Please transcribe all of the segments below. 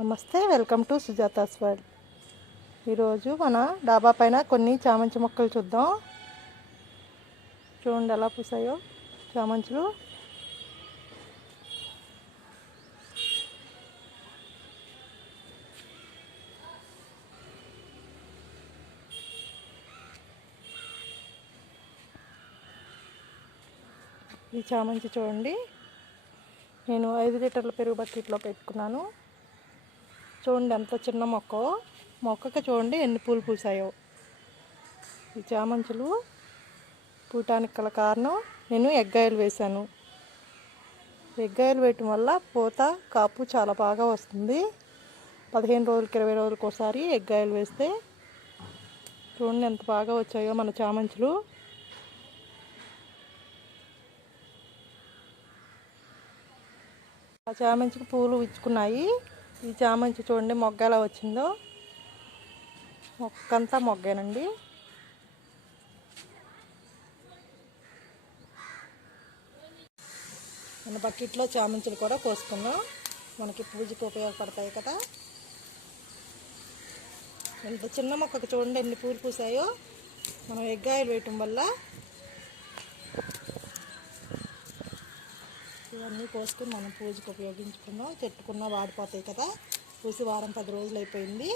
నమస్తే welcome to Sujata's world. ఈరోజు మన డాబా పైన కొన్ని చామంతి మొక్కలు చూద్దాం. చూడండి ఎలా పూసాయో. చామంతులు ఈ చామంతి చూడండి. నేను ఐదు లీటర్ల పెరుగు బకెట్లో పెట్టుకున్నాను. చూడండి ఎంత చిన్న మొక్క. మొక్కకి చూడండి ఎన్ని పూలు పూసాయో. ఈ చామంతులు పూటానికి గల కారణం నేను ఎగ్గాయలు వేశాను. ఎగ్గాయలు వేయటం వల్ల పూత కాపు చాలా బాగా వస్తుంది. పదిహేను రోజులకి ఇరవై రోజులకి ఒకసారి ఎగ్గాయలు వేస్తే చూడండి ఎంత బాగా వచ్చాయో మన చామంతులు ఆ చామంతికి పూలు ఇచ్చుకున్నాయి ఈ చామంతి చూడండి మొగ్గ ఎలా వచ్చిందో. మొక్కంతా మొగ్గేనండి. మన బకెట్లో చామంతులు కూడా కోసుకున్నాం మనకి పూజకి ఉపయోగపడతాయి కదా. ఎంత చిన్న మొక్కకు చూడండి ఎన్ని పూలు పూసాయో. మనం ఎగ్గాయలు వేయటం వల్ల ఇవన్నీ కోసుకుని మనం పూజకు ఉపయోగించుకున్నాం చెట్టుకున్నా వాడిపోతాయి కదా. పూసి వారం పది రోజులు అయిపోయింది.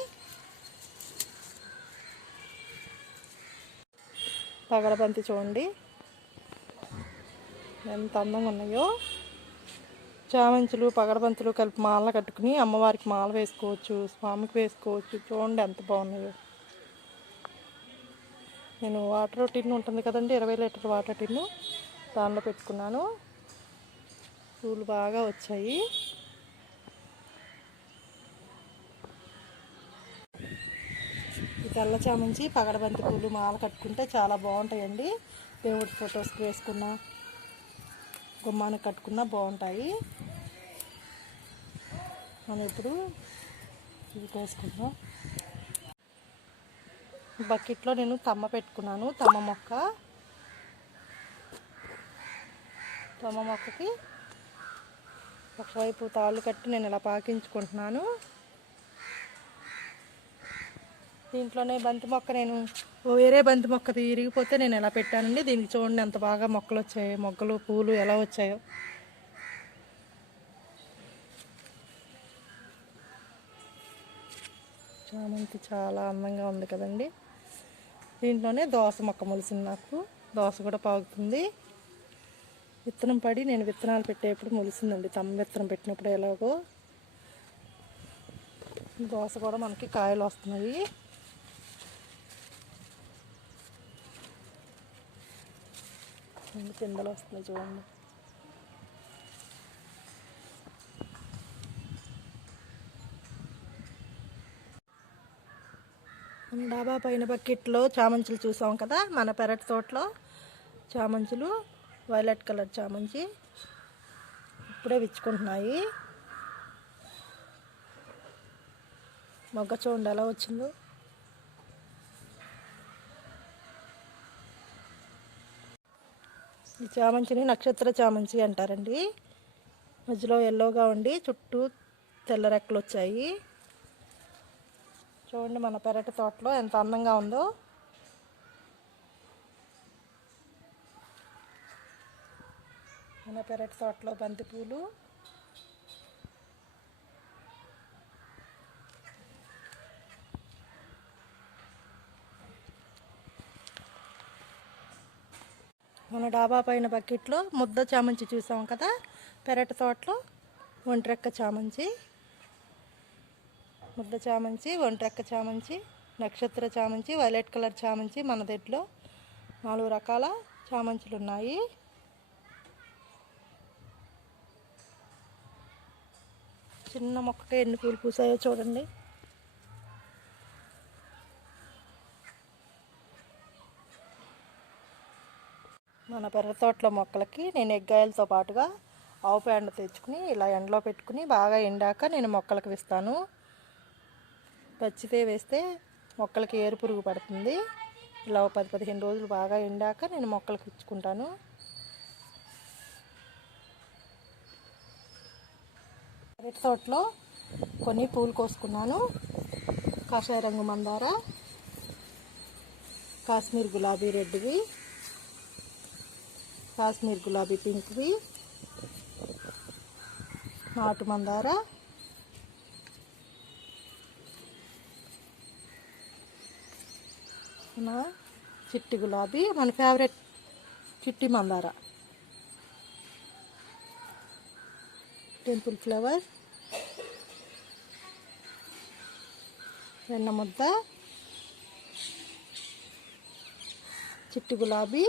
పగడబంతి చూడండి. ఎంత అందంగా ఉన్నాయో. చామంతులు పగడబంతులు కలిపి మాల కట్టుకుని అమ్మవారికి మాల వేసుకోవచ్చు స్వామికి వేసుకోవచ్చు. చూడండి ఎంత బాగున్నాయో. నేను వాటర్ టిన్ ఉంటుంది కదండి ఇరవై లీటర్ వాటర్ టిన్ను దానిలో పెట్టుకున్నాను. పూలు బాగా వచ్చాయి. తెల్ల చామంచి పగడబంతి పూలు మాల కట్టుకుంటే చాలా బాగుంటాయండి. దేవుడి ఫొటోస్కి వేసుకున్నా గుమ్మానికి కట్టుకున్నా బాగుంటాయి. మనం ఇప్పుడు ఇవి కోసుకుందాం. బకెట్లో నేను తమ్మ పెట్టుకున్నాను తమ్మ మొక్క. తమ్మ మొక్కకి ఒకవైపు తాళ్ళు కట్టి నేను ఇలా పాకించుకుంటున్నాను. దీంట్లోనే బంతి మొక్క నేను వేరే బంతి మొక్క విరిగిపోతే నేను ఎలా పెట్టానండి? దీనికి చూడండి ఎంత బాగా మొక్కలు వచ్చాయో మొక్కలు పూలు ఎలా వచ్చాయో. చామంతి చాలా అందంగా ఉంది కదండి. దీంట్లోనే దోస మొక్క మొలిసింది నాకు. దోస కూడా పాగుతుంది. విత్తనం పడి నేను విత్తనాలు పెట్టేప్పుడు మొలిసిందండి. తమ్మ విత్తనం పెట్టినప్పుడు ఎలాగో. దోస కూడా మనకి కాయలు వస్తున్నాయి. పిందలు వస్తున్నాయి చూడండి. మన డాబా పైన బకెట్లో చామంతులు చూసాం కదా మన పెరటి తోటలో చామంతులు వైలెట్ కలర్ చామంతి ఇప్పుడే విచ్చుకుంటున్నాయి. మొగ్గ చూడండి ఎలా వచ్చిందో. ఈ చామంతిని నక్షత్ర చామంతి అంటారండి. మధ్యలో ఎల్లోగా ఉండి చుట్టూ తెల్ల రెక్కలు వచ్చాయి. చూడండి మన పెరటి తోటలో ఎంత అందంగా ఉందో. మన పెరటి తోటలో బంతిపూలు. మన డాబా పైన బకెట్లో ముద్ద చామంచి చూసాం కదా పెరటి తోటలో ఒంట్రెక్క చామంచి ముద్ద చామంచి ఒంట్రెక్క చామంచి నక్షత్ర చామంచి వైలెట్ కలర్ చామంచి మన దగ్గరలో నాలుగు రకాల చామంచులు ఉన్నాయి చిన్న మొక్కకి ఎన్ని పూలు పూసాయో చూడండి. మన పెరటి తోటలో మొక్కలకి నేను ఎగ్గాయలతో పాటుగా ఆవు పేడ తెచ్చుకుని ఇలా ఎండలో పెట్టుకుని బాగా ఎండాక నేను మొక్కలకు ఇస్తాను పచ్చితే వేస్తే మొక్కలకి ఏరు పురుగు పడుతుంది. ఇలా పది పదిహేను రోజులు బాగా ఎండాక నేను మొక్కలకు ఇచ్చుకుంటాను. పెరటి తోటలో కొన్ని పూలు కోసుకున్నాను. కాషాయ రంగు మందార కాశ్మీర్ గులాబీ రెడ్వి కాశ్మీర్ గులాబీ పింక్వి నాటు మందార చూస్తున్నావా? చిట్టి గులాబీ మన ఫేవరెట్ చిట్టి మందార. Temple flower. వెన్న ముద్ద. చిట్టి గులాబీ.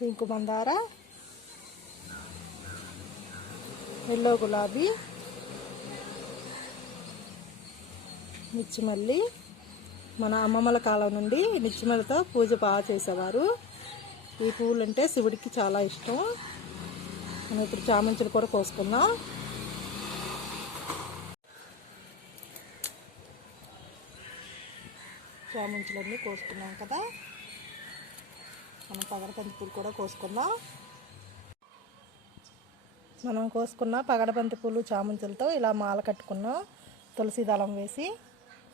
పింక్ మందార. ఎల్లో గులాబీ. నిచ్చిమల్లి మన అమ్మమ్మల కాలం నుండి నిచ్చిమల్లితో పూజ బాగా చేసేవారు. ఈ పువ్వులు అంటే శివుడికి చాలా ఇష్టం. మనం ఇప్పుడు చామంతులు కూడా కోసుకుందాం. చామంతులన్నీ కోసుకున్నాం కదా. మనం పగడబంతి పూలు కూడా కోసుకుందాం. మనం కోసుకున్న పగడబంతి పూలు చామంతులతో ఇలా మాల కట్టుకున్నాం. తులసి దళం వేసి.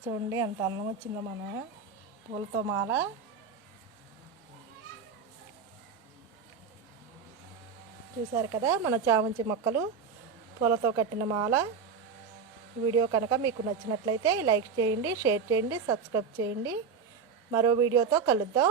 చూడండి ఎంత అందం వచ్చిందో మన పూలతో మాల. చూసారు కదా మన చామంతి మొక్కలు పూలతో కట్టిన మాల. వీడియో కనుక మీకు నచ్చినట్లయితే లైక్ చేయండి షేర్ చేయండి సబ్స్క్రైబ్ చేయండి. మరో వీడియోతో కలుద్దాం.